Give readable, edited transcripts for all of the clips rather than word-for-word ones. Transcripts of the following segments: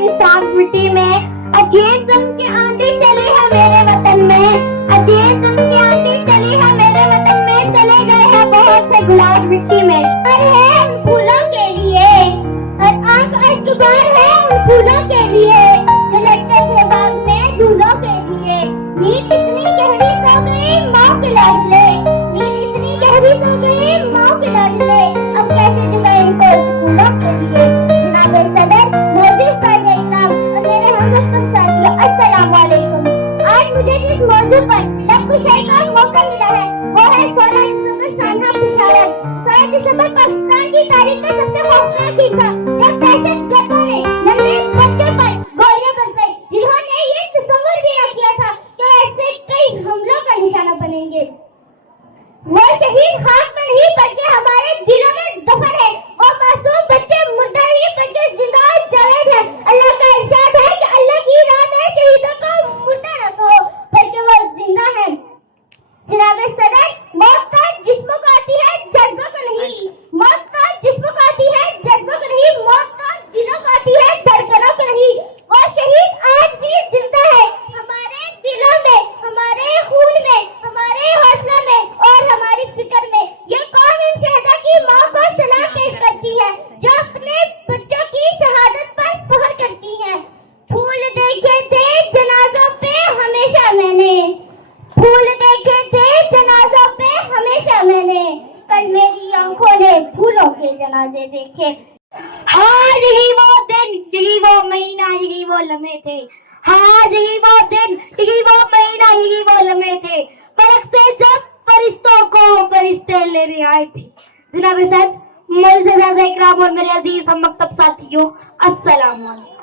साफ मिट्टी में, अजीब दम के आंधी चली है मेरे वतन में, अजीब दम के आंधी चली है मेरे वतन में, चले गए हैं बहुत से गुलाब मिट्टी में। और है उन फूलों के लिए, और आंख अश्कबार है उन फूलों के लिए, जो लटके थे बाग में झूलों के लिए। नींद इतनी गहरी सो गई माँ के लाडले, नींद इतनी गहरी सो गई माँ के लाडले, अब कैसे जगाए इनको फूलों के लिए। जनाब सदर, मोदी साहब और मेरे हमदम साथियों, अस्सलाम वालेकुम। आज मुझे जिस मौजू पर लफ्ज़ का मौका मिला है वो है 16 दिसंबर सानहा पिशावर। 16 दिसंबर पाकिस्तान की तारीख का सबसे खौफनाक दिन था, जब दहशतगर्दों ने नन्हे बच्चे पर गोलियां बरसाई, जिन्होंने ये तस्वीर भी न किया था कि ऐसे कई हमलों का निशाना बनेंगे। वो शहीद खाक में नहीं बल्कि हमारे दिलों में दफन है, और मासूम बच्चे मुर्दा नहीं बल्कि जिंदा जावेद है। अल्लाह का इरशाद है कि अल्लाह की राह में शहीदों को मुर्दा न कहो बल्कि वो जिंदा है। जनाब सदर, मौत तो जिस्मों को आती है जज्बों को नहीं, मौत तो जिस्मों को आती है जज्बों को नहीं, मौत तो दिलों को आती है धड़कनों को नहीं। वो शहीद आज भी जिंदा है हमारे दिलों में, हमारे खून में, हमारे हौसलों में और हमारी फिक्र में। ये कौम इन शहदा की माँ को सलाम पेश करती है जो अपने बच्चों की शहादत पर फख्र करती है। फूल देखे थे जनाजों पे हमेशा मैंने, फूल देखे थे जनाजों पे हमेशा मैंने, कल मेरी आंखों ने फूलों के जनाजे देखे। आज ही वो दिन, यही वो महीना, यही वो लम्हे थे, आज ही वो दिन, यही वो महीना, यही वो लम्हे थे, फलक से जब फरिश्तों को फरिश्ते लेने आए थे। जनाब सर, मुअज़्ज़ज़ इकराम और मेरे अजीज हम मकतब साथियों, अस्सलाम वालेकुम।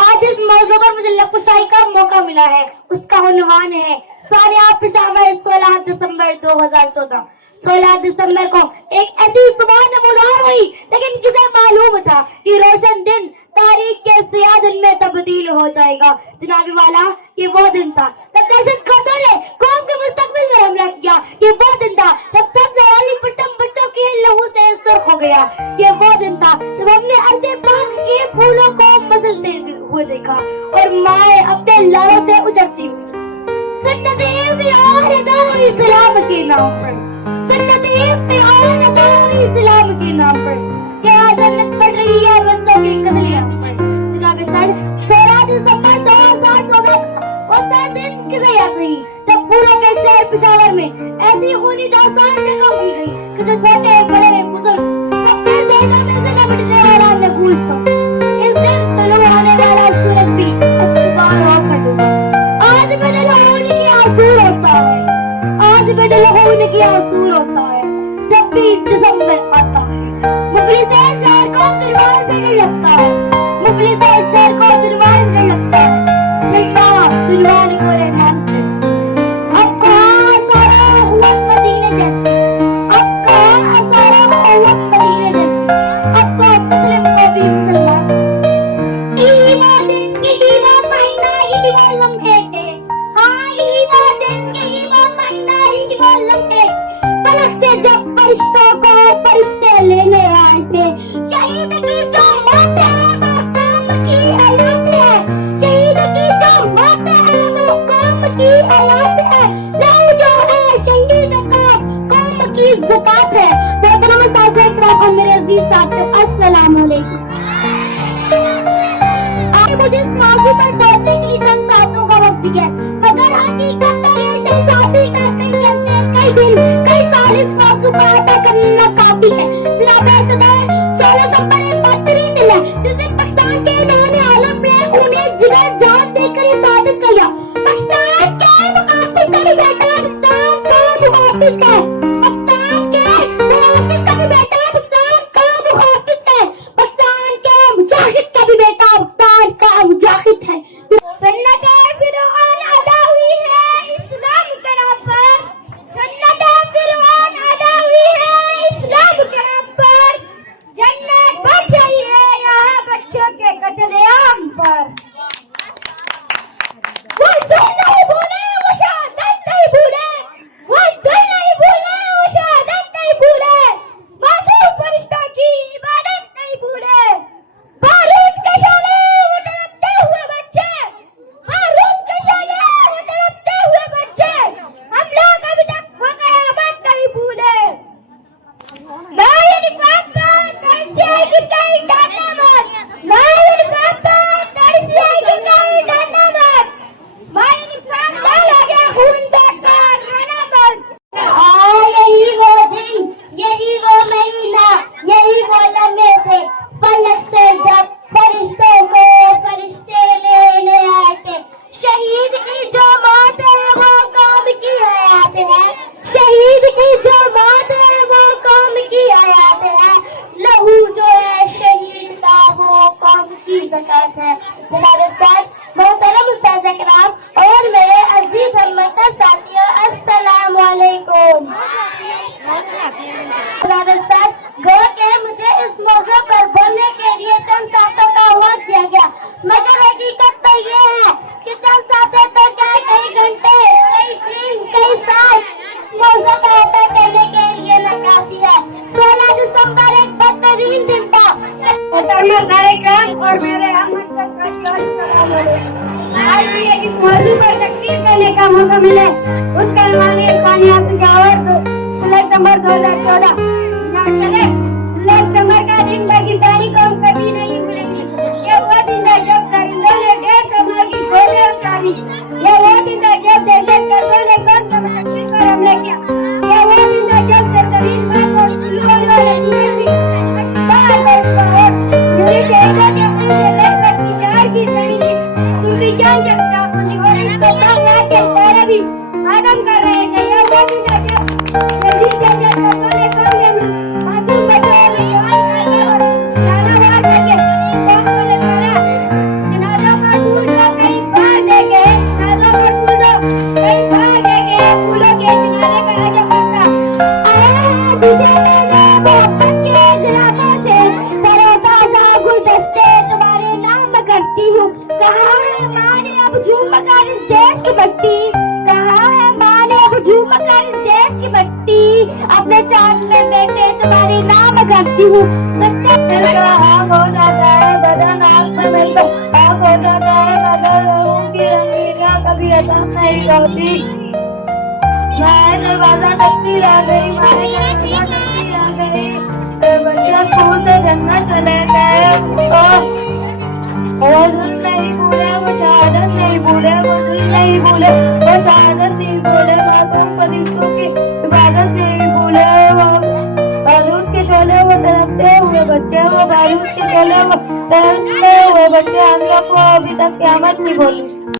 आज इस मौजू पर मुझे लफ्ज़ का मौका मिला है, उसका उन्वान है सानिया पिशावर 16 दिसंबर 2014। 16 दिसंबर को एक ऐसी सुबह नमूदार हुई, लेकिन किसे मालूम था कि रोशन दिन तारीख के सियाह दिन में तब्दील हो जाएगा। जनाबी वाला, ये वो दिन था जब दहशतगर्दों ने कौम के मुस्तकबिल पर हमला किया, ये वो दिन था जब सब सवाली पट्टम बच्चों के लहू से सुर्ख हो गया, ये वो दिन था जब हमने अरसे बाग के फूलों को मसलते हुए देखा और माए अपने लारों से उजड़ती हुई। सुन्नते फिरौन दो इस्लाम के नाम पर, सुन्नते फिरौन दो इस्लाम के नाम पर, क्या जन्नत पड़ रही है बच्चों की कदलियां पर। जनाब सर, 16 दिसंबर 2014 वो दिन किसे याद नहीं जब पूरे के शहर पिशावर में ऐसी खूनी दास्तान रकम की गई कि जो छोटे बड़े बुजुर्ग अपने जहनों में से न मिटने वाला नगूल था। इस दिन तलू आने वाला सूरज भी अस्बार होकर डूबा। आज बदल होने की आसूर होता है, आज बदल होने की आसूर होता है जब भी दिसंबर आता है। मुखलिस शहर को दरबार से नहीं लगता है, मुखलिस शहर को दरबार से लगता है, मिलता दुल्हन को रहमान से। अब कहाँ सारा हुआ मदीने जैसे, अब कहाँ सारा हुआ मदीने जैसे, अब तो मुस्लिम को भी मुसलमान। यही वो दिन, यही वो महीना, यही वो लम्हे थे, हाँ यही वो दिन, यही वो महीना, यही वो लम्हे, फलक से जब फरिश्तों को फरिश्ते लेने आए थे। शहीद की जो मौत है वो कौम की हयात है, शहीद की जो मौत है वो कौम की हयात है, लहू जो है शहीद का कौम की ज़कात है। मोहतरम साथियों और मेरे अजीज साथियों, अस्सलाम वालेकुम। आज मुझे इस मौजू पर बोलने के लिए चंद बातों का वक्त दिया, मगर हकीकत तो ये है शादी करते करते कई दिन कई साल इस मौजू पर अदा करना काफी है। जनाब सदर, 16 दिसंबर एक बदतरीन दिन है जिस दिन पाकिस्तान के ऐलान आलम ने उन्हें जिगर जान देकर इबादत किया। पाकिस्तान के मुहाफिज का भी बेटा पाकिस्तान का मुहाफिज है, पाकिस्तान के मुहाफिज का भी बेटा पाकिस्तान का मुहाफिज है, पाकिस्तान के मुजाहिद का भी बेटा पाकिस्तान का मुजाहिद है। सुन्नते फिरौन अदा हुई है इस्लाम के नाम पर, सुन्नते फिरौन अदा हुई है इस्लाम के नाम पर, जन्नत बढ़ रही है यहाँ बच्चों के कत्लेआम पर। वो दिल नहीं भूले, वो शहादत नहीं भूले, वो दिल नहीं भूले, वो शहादत नहीं भूले, मासूम फरिश्तों की इबादत नहीं भूले। ज़कात है। जनाब साथ मोहतरम उस्ताद इकराम और मेरे अजीज हमवतन साथियों, अस्सलाम वालेकुम। जनाब साथ गो के मुझे इस मौके पर बोलने के लिए चंद सातों का वक्त दिया गया, मगर हकीकत तो ये है कि चंद साथों तो क्या कई घंटे, कई दिन, कई साल मौजूद का अदा करने के लिए नकाफी है। 16 दिसंबर एक बेहतरीन दिन था। और मेरे आज भी इस मौजू पर तकरीर करने का मौका मिले, उसका ईमानी इंसानिया पेशावर 16 दिसंबर 2014 दिसंबर का दिन पाकिस्तानी कौम कभी नहीं भूलेगी। ये वो दिन था जब परिंदों ने ढेर समाज की गोलियां उतारी। ये वो दिन था जब दहशतगर्दों ने कौम के मुस्तकबिल पर हमला किया। ये वो दिन था जब सरजमीन पर और कुल्लू वाले दूसरी बार बार यूं शहीदों के खून से लथपथ मिसाल की सड़ी सूफी जान जगता और इस खतरनाक के सारे भी आदम कर रहे थे। ये वो दिन था जब नजीर दहशतगर्दों ने कौम के मासूम बच्चों में जवान करके और लाना मार करके कौम को ललकारा। जनाजों का टूट दो कहीं बाहर देके, जनाजों का टूट दो कहीं बाहर देके, फूलों के जनाजे का अजब किस्सा आया है दिशा में मोहब्बत के जनाजों से तरोताजा गुलदस्ते तुम्हारे नाम करती हूँ। कहाँ है माँ ने अब झूम कर इस देश की मट्टी, कहाँ है माँ ने अब झूम कर इस देश की मट्टी, अपने चांद में बेटे तुम्हारे नाम करती हूँ। आग हो जाता है बदन, आग में मिलकर आग हो जाता है बदन, लोगों की रंगीनियाँ कभी अदम नहीं करती। मैं दरवाजा तकती रह गई, मारे दरवाजा तकती रह गई, बच्चे स्कूल से जन्नत चले गए। वो जुल्म नहीं भूले, वो शहादत नहीं भूले, वो जुल्म नहीं भूले, वो शहादत नहीं भूले, मासूम परिंदों की इबादत नहीं भूले। वो बारूद के शोले वो तड़पते हुए बच्चे, वो बारूद के शोले वो तड़पते हुए बच्चे, हम लोग को अभी तक क़यामत नहीं बोली।